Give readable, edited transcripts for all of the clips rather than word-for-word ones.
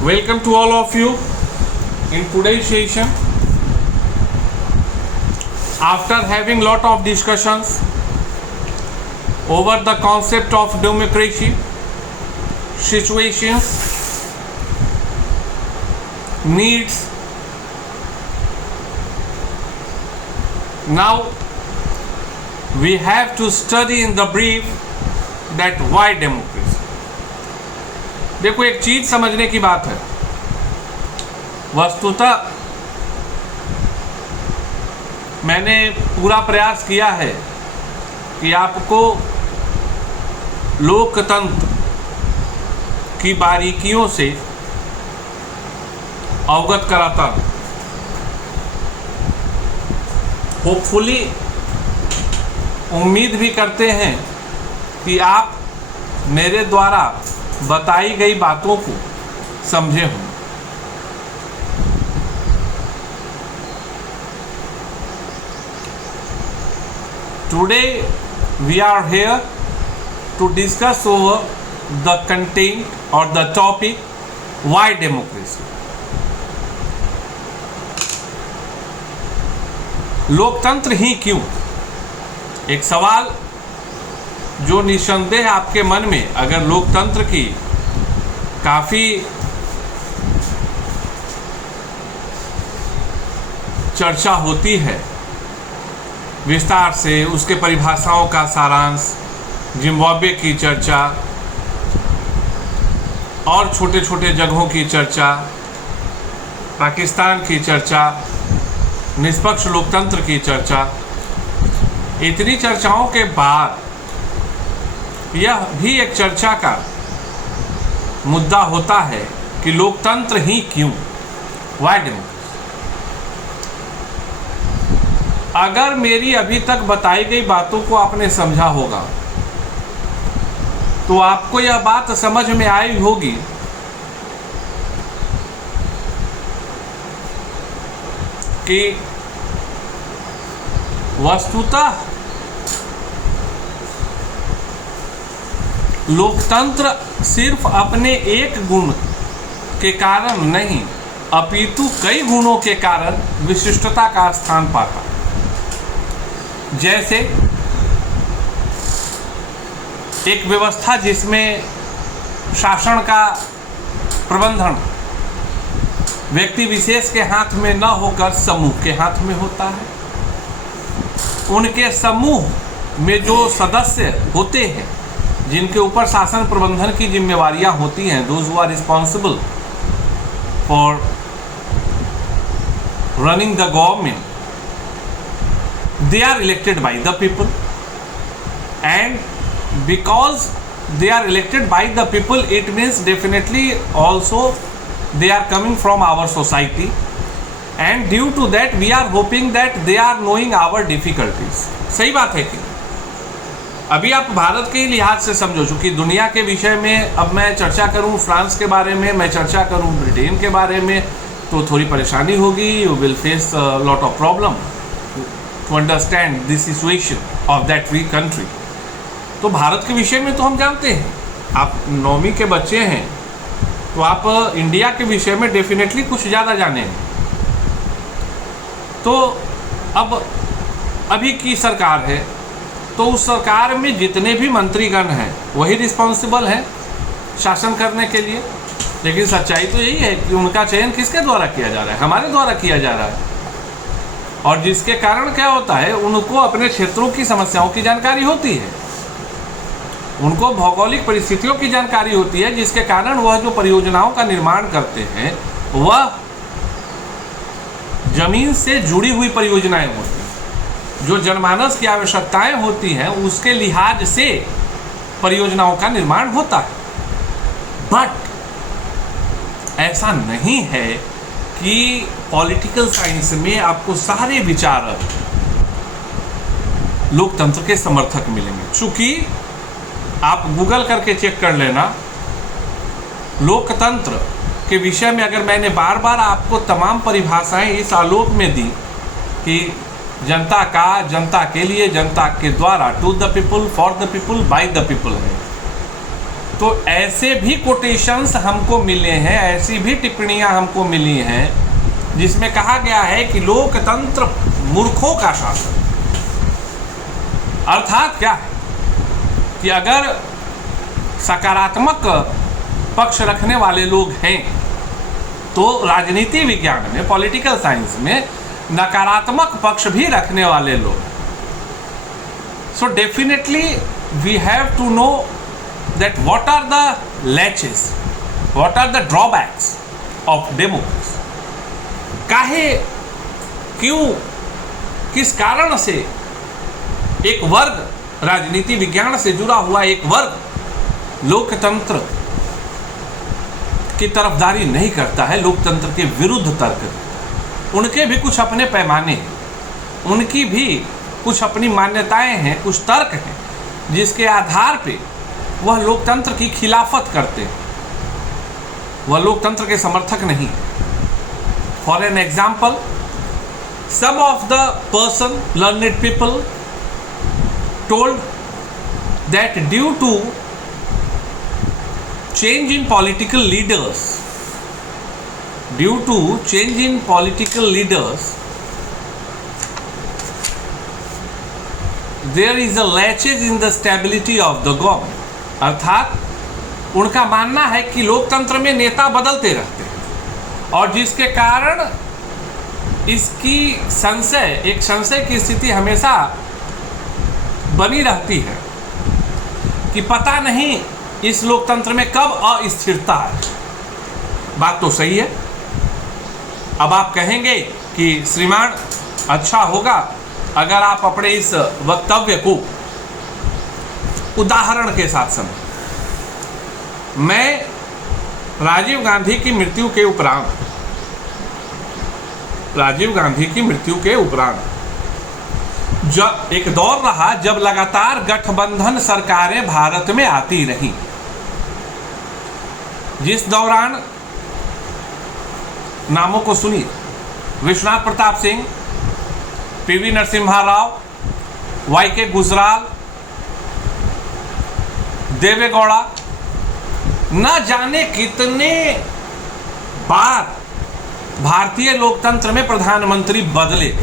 Welcome to all of you in today's session. After having lot of discussions over the concept of democracy, situations, needs, now we have to study in the brief that why democracy. देखो, एक चीज समझने की बात है, वस्तुतः मैंने पूरा प्रयास किया है कि आपको लोकतंत्र की बारीकियों से अवगत कराता हूं। होपफुली उम्मीद भी करते हैं कि आप मेरे द्वारा बताई गई बातों को समझे हों। Today we are here to discuss over the content or the topic why democracy. लोकतंत्र ही क्यों? एक सवाल जो निस्संदेह आपके मन में, अगर लोकतंत्र की काफ़ी चर्चा होती है विस्तार से, उसके परिभाषाओं का सारांश, जिम्बाब्वे की चर्चा और छोटे छोटे जगहों की चर्चा, पाकिस्तान की चर्चा, निष्पक्ष लोकतंत्र की चर्चा, इतनी चर्चाओं के बाद यह भी एक चर्चा का मुद्दा होता है कि लोकतंत्र ही क्यों, वाई डेमोक्रेसी। अगर मेरी अभी तक बताई गई बातों को आपने समझा होगा तो आपको यह बात समझ में आई होगी कि वस्तुतः लोकतंत्र सिर्फ अपने एक गुण के कारण नहीं, अपितु कई गुणों के कारण विशिष्टता का स्थान पाता। जैसे एक व्यवस्था जिसमें शासन का प्रबंधन व्यक्ति विशेष के हाथ में न होकर समूह के हाथ में होता है। उनके समूह में जो सदस्य होते हैं जिनके ऊपर शासन प्रबंधन की जिम्मेवारियां होती हैं, those who are responsible for running the government, they are elected by the people, and because they are elected by the people, it means definitely also they are coming from our society, and due to that we are hoping that they are knowing our difficulties. सही बात है कि अभी आप भारत के लिहाज से समझो, चूंकि दुनिया के विषय में अब मैं चर्चा करूं, फ्रांस के बारे में मैं चर्चा करूं, ब्रिटेन के बारे में, तो थोड़ी परेशानी होगी। You will face lot of problem to understand the situation of that free country. तो भारत के विषय में तो हम जानते हैं, आप 9वीं के बच्चे हैं तो आप इंडिया के विषय में डेफिनेटली कुछ ज़्यादा जानेंगे। तो अब अभी की सरकार है तो उस सरकार में जितने भी मंत्रीगण हैं वही रिस्पॉन्सिबल हैं शासन करने के लिए, लेकिन सच्चाई तो यही है कि उनका चयन किसके द्वारा किया जा रहा है? हमारे द्वारा किया जा रहा है। और जिसके कारण क्या होता है, उनको अपने क्षेत्रों की समस्याओं की जानकारी होती है, उनको भौगोलिक परिस्थितियों की जानकारी होती है, जिसके कारण वह जो परियोजनाओं का निर्माण करते हैं वह जमीन से जुड़ी हुई परियोजनाएं होती हैं। जो जनमानस की आवश्यकताएं होती हैं उसके लिहाज से परियोजनाओं का निर्माण होता है। बट ऐसा नहीं है कि पॉलिटिकल साइंस में आपको सारे विचारक लोकतंत्र के समर्थक मिलेंगे। चूंकि आप गूगल करके चेक कर लेना, लोकतंत्र के विषय में अगर मैंने बार बार आपको तमाम परिभाषाएं इस आलोक में दी कि जनता का, जनता के लिए, जनता के द्वारा, to the people, for the people, by the people है, तो ऐसे भी कोटेशंस हमको मिले हैं, ऐसी भी टिप्पणियां हमको मिली हैं जिसमें कहा गया है कि लोकतंत्र मूर्खों का शासन। अर्थात क्या है कि अगर सकारात्मक पक्ष रखने वाले लोग हैं तो राजनीति विज्ञान में, पॉलिटिकल साइंस में नकारात्मक पक्ष भी रखने वाले लोग। So definitely we have to know that what are the laches, what are the drawbacks of democracy. काहे, क्यों, किस कारण से एक वर्ग, राजनीति विज्ञान से जुड़ा हुआ एक वर्ग लोकतंत्र की तरफदारी नहीं करता है, लोकतंत्र के विरुद्ध तर्क देता है। उनके भी कुछ अपने पैमाने हैं, उनकी भी कुछ अपनी मान्यताएं हैं, कुछ तर्क हैं जिसके आधार पे वह लोकतंत्र की खिलाफत करते हैं, वह लोकतंत्र के समर्थक नहीं। For an example, some of the person, learned people told that due to change in political leaders, there is a latches in the stability of the government। अर्थात उनका मानना है कि लोकतंत्र में नेता बदलते रहते हैं और जिसके कारण इसकी एक संशय की स्थिति हमेशा बनी रहती है कि पता नहीं इस लोकतंत्र में कब अस्थिरता है। बात तो सही है। अब आप कहेंगे कि श्रीमान अच्छा होगा अगर आप अपने इस वक्तव्य को उदाहरण के साथ समझें। मैं राजीव गांधी की मृत्यु के उपरांत जब एक दौर रहा जब लगातार गठबंधन सरकारें भारत में आती रहीं, जिस दौरान नामों को सुनिए, विश्वनाथ प्रताप सिंह, पीवी नरसिम्हा राव, वाईके गुजराल, देवेगौड़ा, न जाने कितने बार भारतीय लोकतंत्र में प्रधानमंत्री बदले।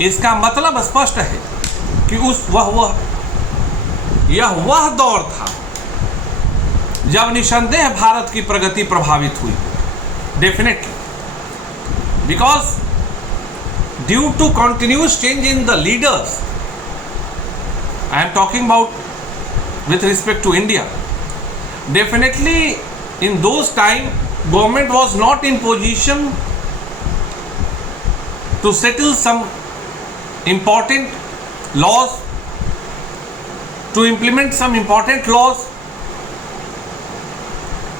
इसका मतलब स्पष्ट है कि वह दौर था जब निसंदेह भारत की प्रगति प्रभावित हुई। Definitely, because due to continuous change in the leaders, I am talking about with respect to India, definitely in those time government was not in position to settle some important laws, to implement some important laws।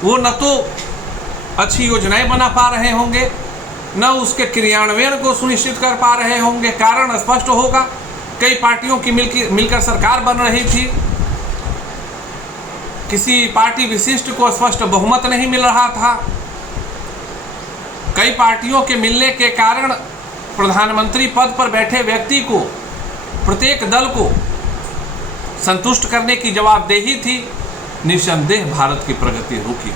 वो न तो अच्छी योजनाएं बना पा रहे होंगे, न उसके क्रियान्वयन को सुनिश्चित कर पा रहे होंगे। कारण स्पष्ट होगा, कई पार्टियों की मिलकर सरकार बन रही थी, किसी पार्टी विशिष्ट को स्पष्ट बहुमत नहीं मिल रहा था। कई पार्टियों के मिलने के कारण प्रधानमंत्री पद पर बैठे व्यक्ति को, प्रत्येक दल को संतुष्ट करने की जवाबदेही थी। निसंदेह भारत की प्रगति रुकी।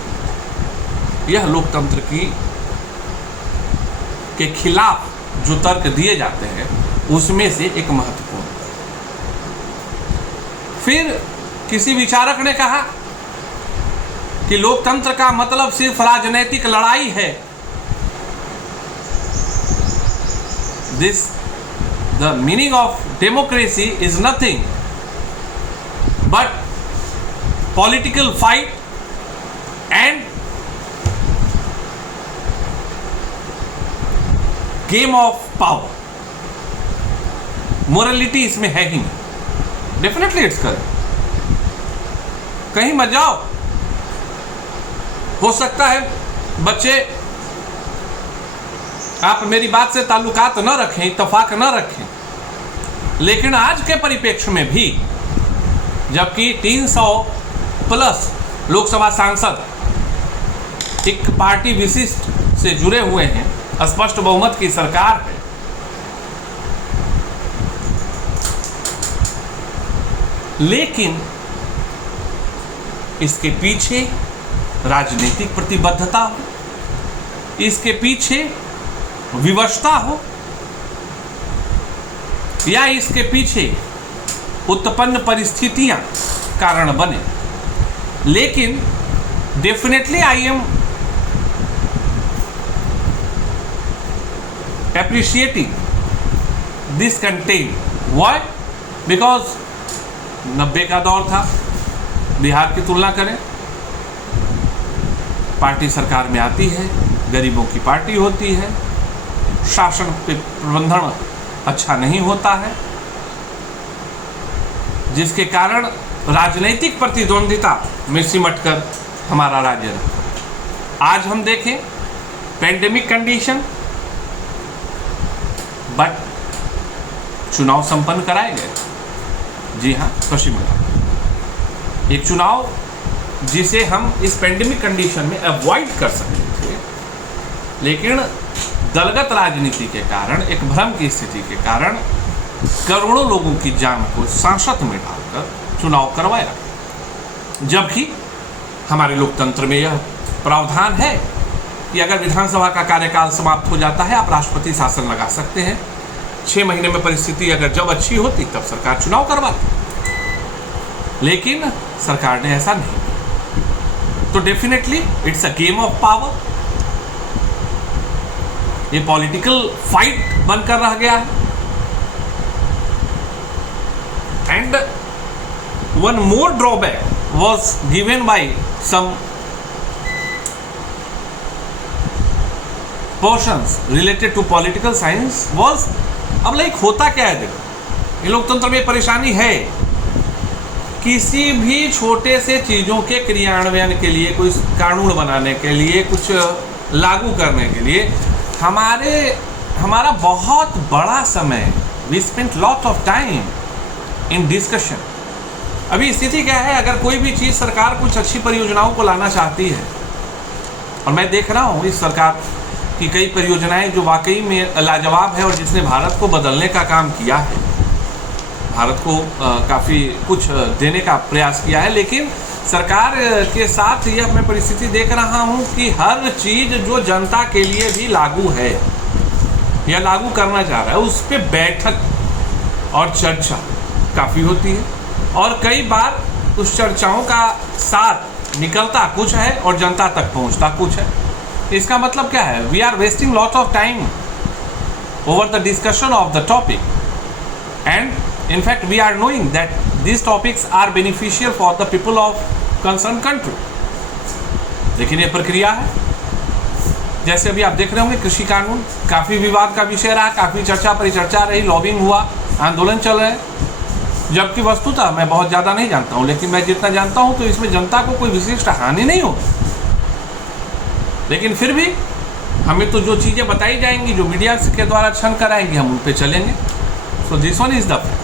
यह लोकतंत्र के खिलाफ जो तर्क दिए जाते हैं उसमें से एक महत्वपूर्ण। फिर किसी विचारक ने कहा कि लोकतंत्र का मतलब सिर्फ राजनीतिक लड़ाई है। The meaning of democracy is nothing but political fight and game of power। Morality इसमें है ही नहीं। Definitely it's correct। कहीं मत जाओ, हो सकता है बच्चे आप मेरी बात से ताल्लुकात न रखें, इत्तेफाक न रखें, लेकिन आज के परिप्रेक्ष्य में भी जबकि 300 प्लस लोकसभा सांसद एक पार्टी विशिष्ट से जुड़े हुए हैं, स्पष्ट बहुमत की सरकार है, लेकिन इसके पीछे राजनीतिक प्रतिबद्धता हो, इसके पीछे विवशता हो, या इसके पीछे उत्पन्न परिस्थितियां कारण बने। लेकिन definitely I am appreciating this content. Why? Because 90 का दौर था, बिहार की तुलना करें, पार्टी सरकार में आती है, गरीबों की पार्टी होती है, शासन पे प्रबंधन अच्छा नहीं होता है, जिसके कारण राजनीतिक प्रतिद्वंदिता में सिमटकर हमारा राज्य रहा। आज हम देखें पैंडेमिक कंडीशन, बट चुनाव संपन्न कराए गए। जी हाँ, पश्चिम बंगाल एक चुनाव जिसे हम इस पैंडेमिक कंडीशन में अवॉइड कर सकते थे, लेकिन दलगत राजनीति के कारण, एक भ्रम की स्थिति के कारण करोड़ों लोगों की जान को सांसत में डालकर चुनाव करवाया। जबकि हमारे लोकतंत्र में यह प्रावधान है कि अगर विधानसभा का कार्यकाल समाप्त हो जाता है, आप राष्ट्रपति शासन लगा सकते हैं। 6 महीने में परिस्थिति अगर जब अच्छी होती तब सरकार चुनाव करवाती, लेकिन सरकार ने ऐसा नहीं। तो definitely it's a game of power, ये पॉलिटिकल फाइट बनकर रह गया है। And one more drawback was given by some portions related to political science was, अब लाइक होता क्या है, देखो ये लोकतंत्र में परेशानी है, किसी भी छोटे से चीज़ों के क्रियान्वयन के लिए, कोई कानून बनाने के लिए, कुछ लागू करने के लिए हमारा बहुत बड़ा समय, we spent lot of time in discussion. अभी स्थिति क्या है, अगर कोई भी चीज़ सरकार कुछ अच्छी परियोजनाओं को लाना चाहती है, और मैं देख रहा हूँ इस सरकार की कई परियोजनाएं जो वाकई में लाजवाब है और जिसने भारत को बदलने का काम किया है, भारत को काफ़ी कुछ देने का प्रयास किया है, लेकिन सरकार के साथ यह मैं परिस्थिति देख रहा हूं कि हर चीज़ जो जनता के लिए भी लागू है या लागू करना चाह रहा है, उस पर बैठक और चर्चा काफ़ी होती है, और कई बार उस चर्चाओं का साथ निकलता कुछ है और जनता तक पहुंचता कुछ है। इसका मतलब क्या है, we are wasting lot of time over the discussion of the topic, and in fact we are knowing that these topics are beneficial for the people of concerned country। लेकिन ये प्रक्रिया है, जैसे अभी आप देख रहे होंगे कृषि कानून काफ़ी विवाद का विषय रहा, काफ़ी चर्चा परिचर्चा रही, लॉबिंग हुआ, आंदोलन चल रहे हैं, जबकि वस्तुतः मैं बहुत ज़्यादा नहीं जानता हूँ, लेकिन मैं जितना जानता हूँ तो इसमें जनता को कोई विशिष्ट हानि नहीं हो, लेकिन फिर भी हमें तो जो चीज़ें बताई जाएंगी, जो मीडिया के द्वारा छन कराएंगी, हम उन पर चलेंगे। So this one is the fact.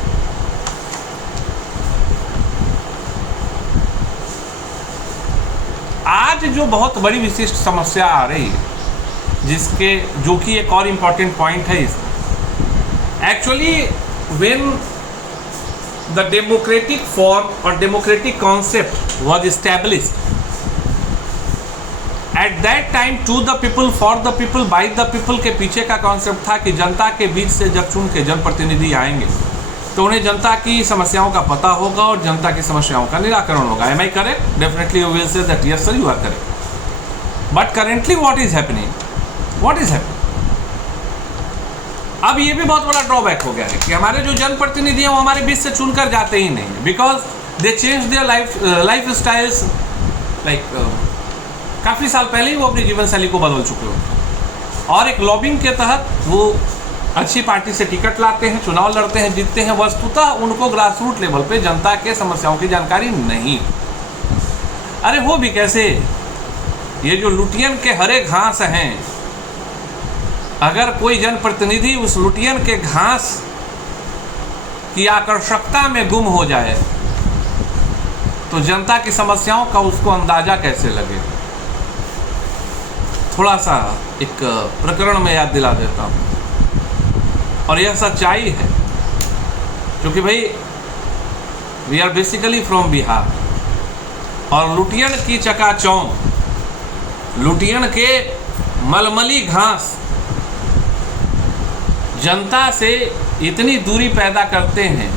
आज जो बहुत बड़ी विशिष्ट समस्या आ रही है, जो कि एक और इम्पॉर्टेंट पॉइंट है इसमें, actually when the democratic form और democratic concept was established, at that time to the people, for the people, by the people के पीछे का कॉन्सेप्ट था कि जनता के बीच से जब चुन के जनप्रतिनिधि आएंगे तो उन्हें जनता की समस्याओं का पता होगा और जनता की समस्याओं का निराकरण होगा। Am I correct? Definitely you will say that yes sir, you are correct. But currently what is happening? अब ये भी बहुत बड़ा ड्रॉबैक हो गया है कि हमारे जो जनप्रतिनिधि हैं वो हमारे बीच से चुनकर जाते ही नहीं है, because they change their life styles, like काफ़ी साल पहले ही वो अपनी जीवन शैली को बदल चुके हो, और एक लॉबिंग के तहत वो अच्छी पार्टी से टिकट लाते हैं, चुनाव लड़ते हैं, जीतते हैं, वस्तुतः उनको ग्रास रूट लेवल पे जनता के समस्याओं की जानकारी नहीं। अरे वो भी कैसे, ये जो लुटियन के हरे घास हैं, अगर कोई जनप्रतिनिधि उस लुटियन के घास की आकर्षकता में गुम हो जाए तो जनता की समस्याओं का उसको अंदाजा कैसे लगे। थोड़ा सा एक प्रकरण में याद दिला देता हूँ, और यह सच्चाई है, क्योंकि भाई we are basically from Bihar, और लुटियन की चकाचौंध, लुटियन के मलमली घास जनता से इतनी दूरी पैदा करते हैं,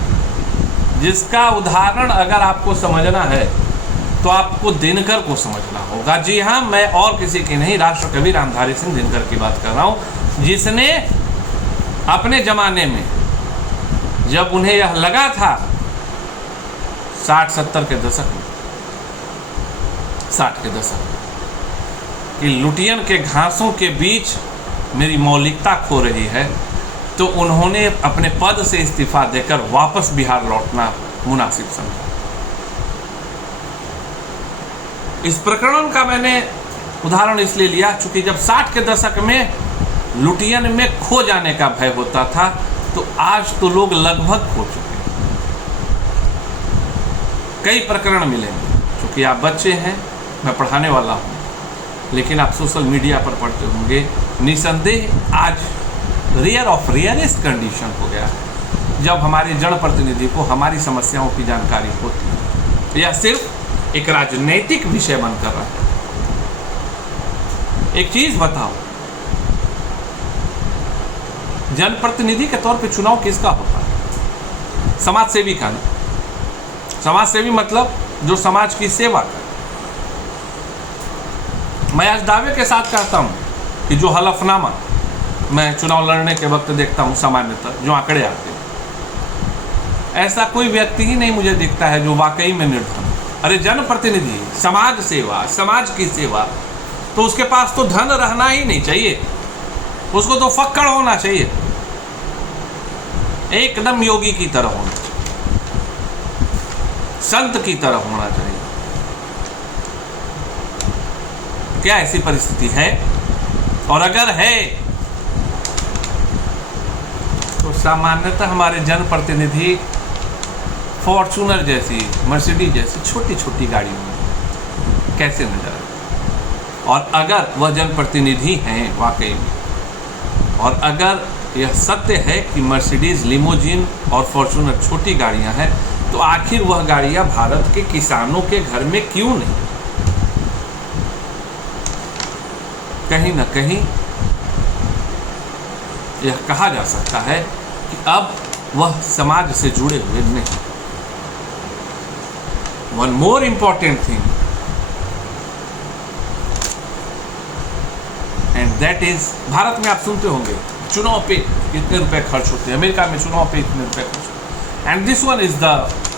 जिसका उदाहरण अगर आपको समझना है तो आपको दिनकर को समझना होगा। जी हाँ, मैं और किसी की नहीं, राष्ट्रकवि रामधारी सिंह दिनकर की बात कर रहा हूँ, जिसने अपने ज़माने में जब उन्हें यह लगा था 60-70 के दशक में, 60 के दशक में, कि लुटियन के घासों के बीच मेरी मौलिकता खो रही है, तो उन्होंने अपने पद से इस्तीफा देकर वापस बिहार लौटना मुनासिब समझा। इस प्रकरण का मैंने उदाहरण इसलिए लिया चूंकि जब 60 के दशक में लुटियन में खो जाने का भय होता था, तो आज तो लोग लगभग खो चुके हैं। कई प्रकरण मिलेंगे, चूंकि आप बच्चे हैं, मैं पढ़ाने वाला हूँ, लेकिन आप सोशल मीडिया पर पढ़ते होंगे। निसंदेह आज रेयर ऑफ रेयरेस्ट कंडीशन हो गया है जब हमारे जनप्रतिनिधि को हमारी समस्याओं की जानकारी होती है। यह सिर्फ एक राजनीतिक विषय बनकर रहा है। एक चीज बताओ, जनप्रतिनिधि के तौर पे चुनाव किसका होता है? समाज सेवी का ना। समाज सेवी मतलब जो समाज की सेवा करे। मैं आज दावे के साथ कहता हूं कि जो हलफनामा मैं चुनाव लड़ने के वक्त देखता हूं, सामान्यतः जो आंकड़े आते हैं, ऐसा कोई व्यक्ति ही नहीं मुझे दिखता है जो वाकई में निर्धन। अरे जनप्रतिनिधि, समाज सेवा, समाज की सेवा, तो उसके पास तो धन रहना ही नहीं चाहिए, उसको तो फक्कड़ होना चाहिए, एकदम योगी की तरह होना चाहिए, संत की तरह होना चाहिए। क्या ऐसी परिस्थिति है? और अगर है तो सामान्यतः हमारे जनप्रतिनिधि फॉर्चूनर जैसी, मर्सिडीज जैसी छोटी छोटी गाड़ियों में कैसे नजर आए? और अगर वह जनप्रतिनिधि हैं वाकई में, और अगर यह सत्य है कि मर्सिडीज, लिमोजिन और फॉर्चूनर छोटी गाड़ियां हैं, तो आखिर वह गाड़ियां भारत के किसानों के घर में क्यों नहीं? कहीं ना कहीं यह कहा जा सकता है कि अब वह समाज से जुड़े हुए नहीं। One more important thing, and that is, Bharat में आप सुनते होंगे चुनाव पे इतने रुपए खर्च होते हैं, अमेरिका में चुनाव पे इतने रुपए खर्च होते हैं। And this one is the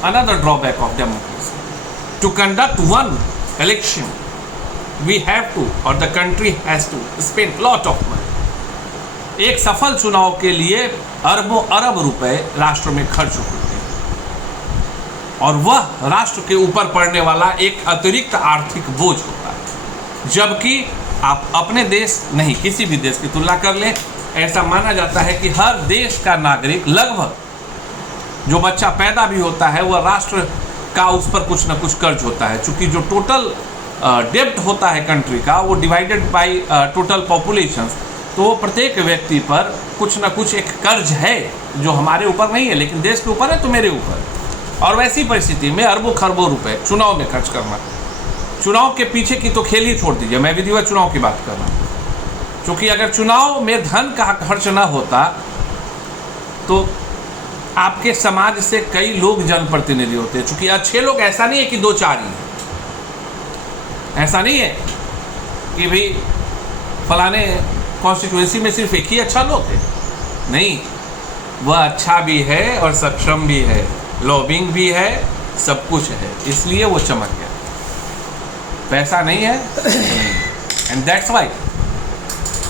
another drawback of democracy. To conduct one election we have to, or the country has to spend lot of money। एक सफल चुनाव के लिए अरबों अरब रुपए राष्ट्र में खर्च होते हैं, और वह राष्ट्र के ऊपर पड़ने वाला एक अतिरिक्त आर्थिक बोझ होता है। जबकि आप अपने देश नहीं, किसी भी देश की तुलना कर लें, ऐसा माना जाता है कि हर देश का नागरिक लगभग जो बच्चा पैदा भी होता है वह राष्ट्र का उस पर कुछ ना कुछ कर्ज होता है। चूंकि जो टोटल डेब्ट होता है कंट्री का, वो डिवाइडेड बाय टोटल पॉपुलेशन, तो वो प्रत्येक व्यक्ति पर कुछ ना कुछ एक कर्ज है जो हमारे ऊपर नहीं है, लेकिन देश के ऊपर है, तो मेरे ऊपर। और वैसी परिस्थिति में अरबों खरबों रुपए चुनाव में खर्च करना, चुनाव के पीछे की तो खेल ही छोड़ दीजिए, मैं विधिवत चुनाव की बात कर रहा हूँ। क्योंकि अगर चुनाव में धन का खर्च ना होता तो आपके समाज से कई लोग जनप्रतिनिधि होते हैं। चूंकि अच्छे लोग ऐसा नहीं है कि 2-4 ही, ऐसा नहीं है कि भाई फलाने कॉन्स्टिट्यूएंसी में सिर्फ एक ही अच्छा लोग है, नहीं, वह अच्छा भी है और सक्षम भी है, लॉबिंग भी है, सब कुछ है, इसलिए वो चमक गया। पैसा नहीं है, and that's why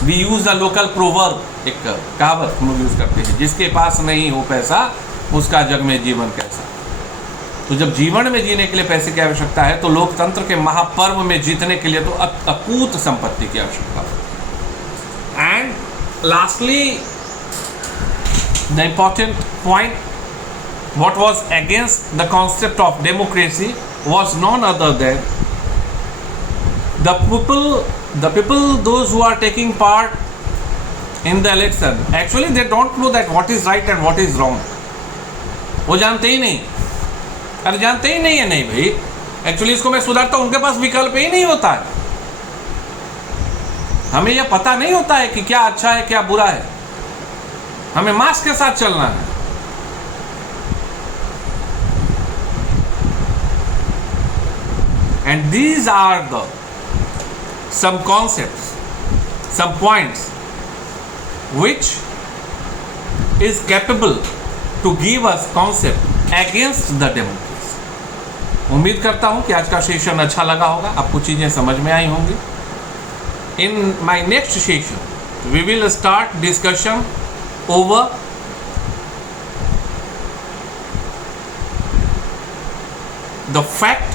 we use the local proverb, एक कहावत हम लोग यूज करते हैं, जिसके पास नहीं हो पैसा उसका जग में जीवन कैसा। तो जब जीवन में जीने के लिए पैसे की आवश्यकता है, तो लोकतंत्र के महापर्व में जीतने के लिए तो अकूत संपत्ति की आवश्यकता है। And lastly the important point, what was against the concept of democracy was none other than the people those who are taking part in the election, actually they don't know that what is right and what is wrong। वो जानते ही नहीं, अरे जानते ही नहीं है, नहीं भाई, actually इसको मैं सुधारता हूं, उनके पास विकल्प ही नहीं होता है। हमें यह पता नहीं होता है कि क्या अच्छा है क्या बुरा है, हमें मास के साथ चलना है। And these are the some concepts, some points which is capable to give us concept against the democracy. उम्मीद करता हूं कि आज का सेशन अच्छा लगा होगा, आपको चीजें समझ में आई होंगी। In my next session, we will start discussion over the fact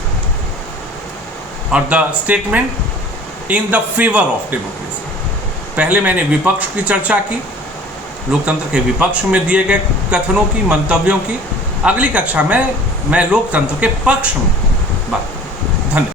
or the statement in the favour of democracy. पहले मैंने विपक्ष की चर्चा की, लोकतंत्र के विपक्ष में दिए गए कथनों की, मंतव्यों की। अगली कक्षा में मैं लोकतंत्र के पक्ष में